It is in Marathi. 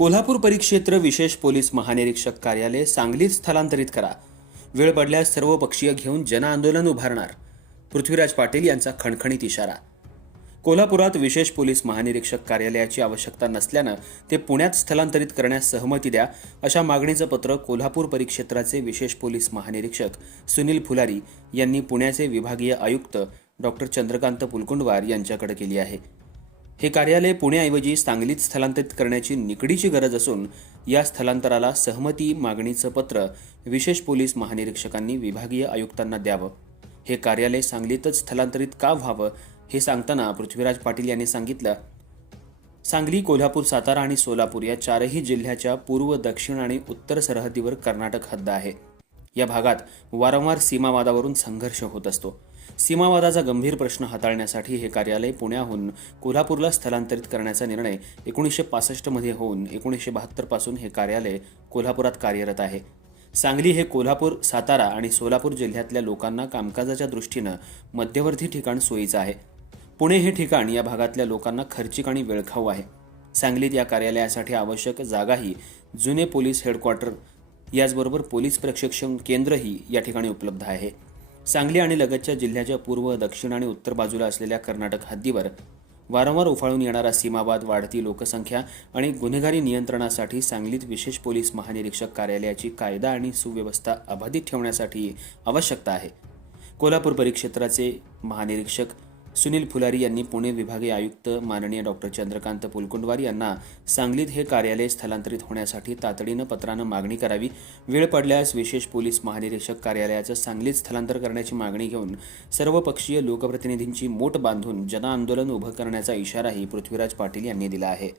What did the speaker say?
कोल्हापूर परिक्षेत्र विशेष पोलीस महानिरीक्षक कार्यालय सांगलीत स्थलांतरित करा. वेळ पडल्यास सर्व पक्षीय घेऊन जनआंदोलन उभारणार. पृथ्वीराज पाटील यांचा खणखणीत इशारा. कोल्हापुरात विशेष पोलीस महानिरीक्षक कार्यालयाची आवश्यकता नसल्यानं ते पुण्यात स्थलांतरित करण्यास सहमती द्या अशा मागणीचं पत्र कोल्हापूर परिक्षेत्राचे विशेष पोलीस महानिरीक्षक सुनील फुलारी यांनी पुण्याचे विभागीय आयुक्त डॉक्टर चंद्रकांत पुलकुंडवार यांच्याकडे केली आहे. हे कार्यालय पुण्याऐवजी सांगलीत स्थलांतरित करण्याची निकडीची गरज असून या स्थलांतराला सहमती मागणीचं पत्र विशेष पोलीस महानिरीक्षकांनी विभागीय आयुक्तांना द्यावं. हे कार्यालय सांगलीतच स्थलांतरित का व्हावं हे सांगताना पृथ्वीराज पाटील यांनी सांगितलं. सांगली कोल्हापूर सातारा आणि सोलापूर या चारही जिल्ह्याच्या पूर्व दक्षिण आणि उत्तर सरहद्दीवर कर्नाटक हद्द आहे. या भागात वारंवार सीमावादावरून संघर्ष होत असतो. सीमावादाचा गंभीर प्रश्न हाताळण्यासाठी हे कार्यालय पुण्याहून कोल्हापूरला स्थलांतरित करण्याचा निर्णय एकोणीसशे पासष्टमध्ये होऊन एकोणीसशे बहात्तरपासून हे कार्यालय कोल्हापुरात कार्यरत आहे. सांगली हे कोल्हापूर सातारा आणि सोलापूर जिल्ह्यातल्या लोकांना कामकाजाच्या दृष्टीनं मध्यवर्ती ठिकाण सोयीचं आहे. पुणे हे ठिकाण या भागातल्या लोकांना खर्चिक आणि वेळखाऊ आहे. सांगलीत या कार्यालयासाठी आवश्यक जागाही जुने पोलीस हेडक्वार्टर याचबरोबर पोलीस प्रशिक्षण केंद्रही या ठिकाणी उपलब्ध आहे. सांगली आणि लगतच्या जिल्ह्याच्या पूर्व दक्षिण आणि उत्तर बाजूला असलेल्या कर्नाटक हद्दीवर वारंवार उफाळून येणारा सीमावाद वाढती लोकसंख्या आणि गुन्हेगारी नियंत्रणासाठी सांगलीत विशेष पोलीस महानिरीक्षक कार्यालयाची कायदा आणि सुव्यवस्था अबाधित ठेवण्यासाठी आवश्यकता आहे. कोल्हापूर परिक्षेत्राचे महानिरीक्षक सुनील फुलारी यांनी पुणे विभागीय आयुक्त माननीय डॉक्टर चंद्रकांत पुलकुंडवार यांना सांगलीत हे कार्यालय स्थलांतरित होण्यासाठी तातडीनं पत्रानं मागणी करावी. वेळ पडल्यास विशेष पोलीस महानिरीक्षक कार्यालयाचं सांगलीत स्थलांतर करण्याची मागणी घेऊन सर्वपक्षीय लोकप्रतिनिधींची मोट बांधून जनआंदोलन उभं करण्याचा इशाराही पृथ्वीराज पाटील यांनी दिला आहे.